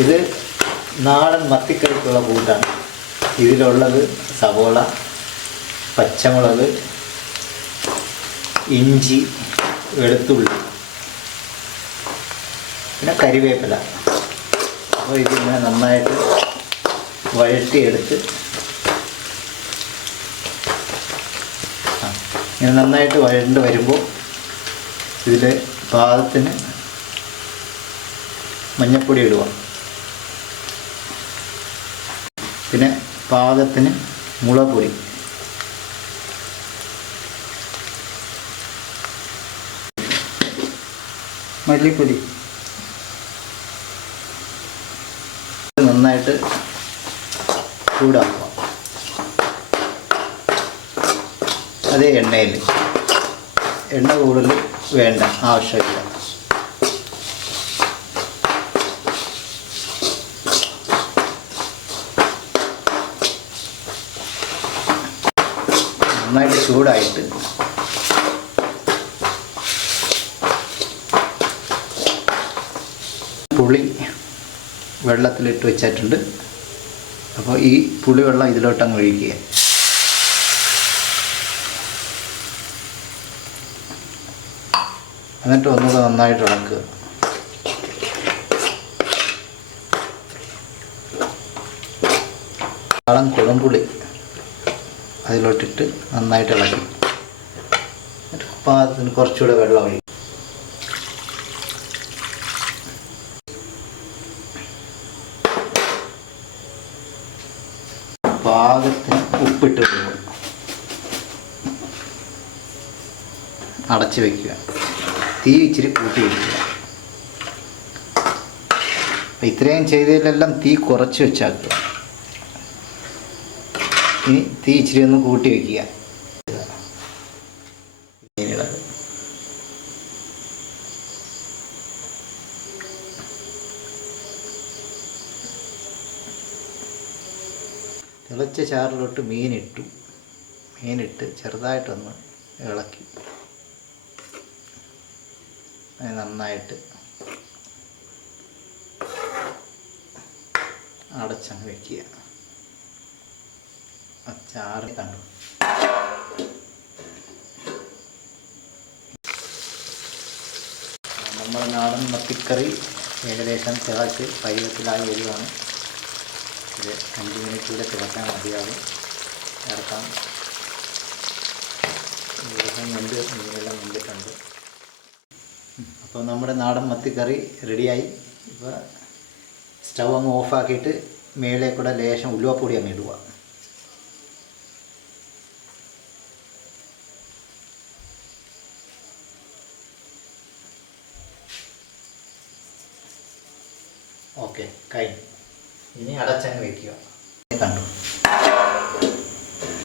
ഇത് നാടൻ മത്തിക്കറിക്കുള്ള കൂട്ടാണ്. ഇതിലുള്ളത് സവോള പച്ചമുളക് ഇഞ്ചി വെളുത്തുള്ളി പിന്നെ കരിവേപ്പില. അപ്പോൾ ഇതിങ്ങനെ നന്നായിട്ട് വഴറ്റിയെടുത്ത് ഇങ്ങനെ നന്നായിട്ട് വഴണ്ട് വരുമ്പോൾ ഇതിൽ പാകത്തിന് മഞ്ഞപ്പൊടി ഇടുക. പിന്നെ പാകത്തിന് മുളപൊരി മല്ലിപ്പൊരി നന്നായിട്ട് ചൂടാക്കുക. അതേ എണ്ണയിൽ എണ്ണ കൂടുതൽ വേണ്ട ആവശ്യമില്ല. നന്നായിട്ട് ചൂടായിട്ട് പുളി വെള്ളത്തിലിട്ട് വെച്ചിട്ടുണ്ട്. അപ്പോൾ ഈ പുളിവെള്ളം ഇതിലോട്ടങ്ങ് ഒഴിക്കുക. എന്നിട്ട് ഒന്നുകൂടെ നന്നായിട്ട് ഇളക്കുക. വളം കുളമ്പുളി അതിലോട്ടിട്ട് നന്നായിട്ട് ഇളക്കി. എന്നിട്ട് പാകത്തിന് കുറച്ചുകൂടെ വെള്ളം പാകത്തിന് ഉപ്പിട്ട് കൊടുക്കുക. അടച്ച് വയ്ക്കുക തീ ഇച്ചിരി കൂട്ടി വയ്ക്കുക ഇത്രയും ചെയ്തതിലെല്ലാം തീ കുറച്ച് വെച്ചാക്കുക ഇനി തീ ഇച്ചിരി ഒന്ന് കൂട്ടി വയ്ക്കുക മീനുള്ളത് തിളച്ച ചാറിലോട്ട് മീനിട്ടു. മീനിട്ട് ചെറുതായിട്ടൊന്ന് ഇളക്കി. നന്നായിട്ട് അടച്ചങ്ങ് വെക്കുക. ആ തണു നമ്മൾ നാടൻ മത്തിക്കറി ഏകദേശം തിളച്ച് പൈവത്തിലായി വരികയാണ്. ഇത് അഞ്ച് മിനിറ്റ് കൂടെ തിളക്കാൻ മതിയാകും. ഇറക്കാം. ദിവസം മുൻപ് മീനെല്ലാം മുമ്പിട്ടുണ്ട് അപ്പോൾ നമ്മുടെ നാടൻ മത്തിക്കറി റെഡിയായി. ഇപ്പോൾ സ്റ്റൗ അങ്ങ് ഓഫാക്കിയിട്ട് മേളെ കൂടെ ലേശം ഉലുവപ്പൊടി അങ്ങ് ഇടുക. ഓക്കെ കഴിഞ്ഞു. ഇനി അടച്ചങ്ങ് വെക്കുക. കണ്ടു.